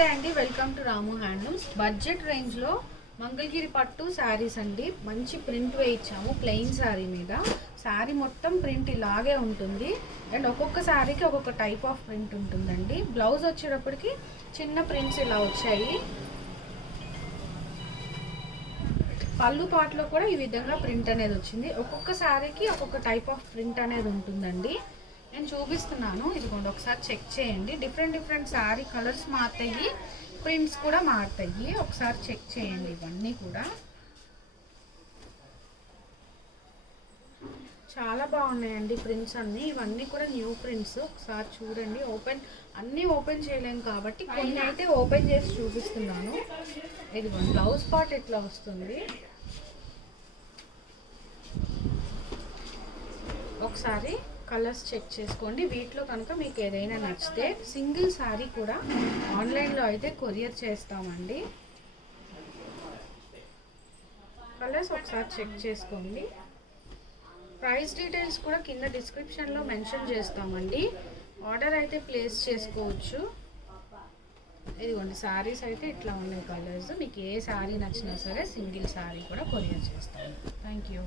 నమస్తే అండి, welcome to Ramu handlooms. Budget రేంజ్లో మంగళగిరి పట్టు శారీస్ అండి. మంచి ప్రింట్ వేయించాము ప్లెయిన్ శారీ మీద. శారీ మొత్తం ప్రింట్ ఇలాగే ఉంటుంది అండ్ ఒక్కొక్క శారీకి ఒక్కొక్క టైప్ ఆఫ్ ప్రింట్ ఉంటుందండి. బ్లౌజ్ వచ్చేటప్పటికి చిన్న ప్రింట్స్ ఇలా వచ్చాయి. పళ్ళు పాటలో కూడా ఈ విధంగా ప్రింట్ అనేది వచ్చింది. ఒక్కొక్క శారీకి ఒక్కొక్క టైప్ ఆఫ్ ప్రింట్ అనేది ఉంటుందండి. నేను చూపిస్తున్నాను, ఇదిగోండి ఒకసారి చెక్ చేయండి. డిఫరెంట్ శారీ కలర్స్ మారుతాయి, ప్రింట్స్ కూడా మారుతాయి. ఒకసారి చెక్ చేయండి. ఇవన్నీ కూడా చాలా బాగున్నాయండి ప్రింట్స్ అన్నీ. ఇవన్నీ కూడా న్యూ ప్రింట్స్. ఒకసారి చూడండి. అన్నీ ఓపెన్ చేయలేము కాబట్టి కొన్ని అయితే ఓపెన్ చేసి చూపిస్తున్నాను. ఇదిగోండి బ్లౌజ్ పార్ట్ ఎట్లా వస్తుంది ఒకసారి కలర్స్ చెక్ చేసుకోండి. వీటిలో కనుక మీకు ఏదైనా నచ్చితే సింగిల్ శారీ కూడా ఆన్లైన్లో అయితే కొరియర్ చేస్తామండి. కలర్స్ ఒకసారి చెక్ చేసుకోండి. ప్రైస్ డీటెయిల్స్ కూడా కింద డిస్క్రిప్షన్లో మెన్షన్ చేస్తామండి. ఆర్డర్ అయితే ప్లేస్ చేసుకోవచ్చు. ఇదిగోండి శారీస్ అయితే ఇట్లా ఉన్నాయి కలర్స్. మీకు ఏ శారీ నచ్చినా సరే సింగిల్ శారీ కూడా కొరియర్ చేస్తాము. Thank you.